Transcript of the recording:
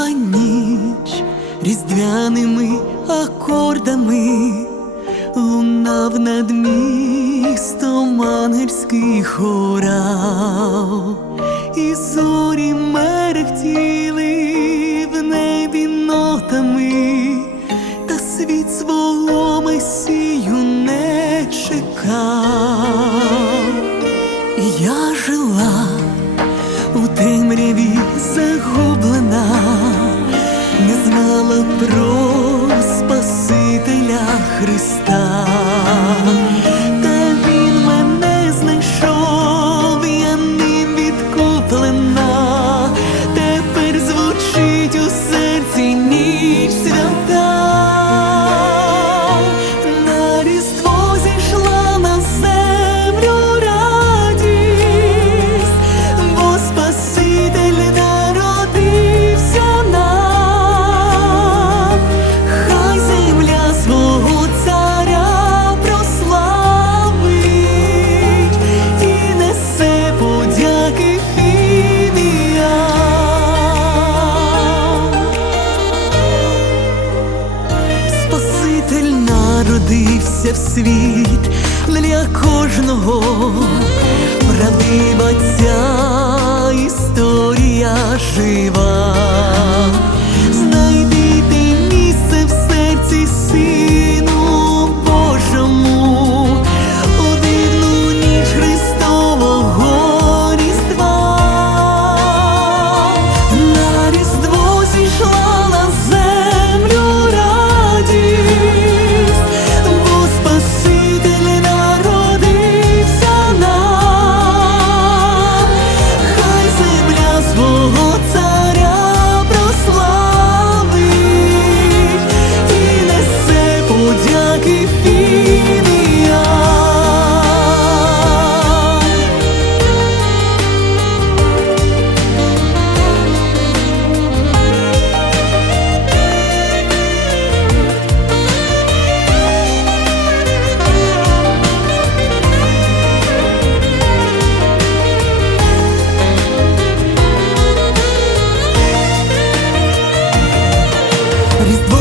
Минула ніч різдвяними акордами лунав над містом ангельський хорал, і зорі мерехтіли в небі нотами, та світ свого месію не чекав. Я жила у темряві. про Спасителя Христа. народився в світ для кожного, правдива ця історія жива. Biz bu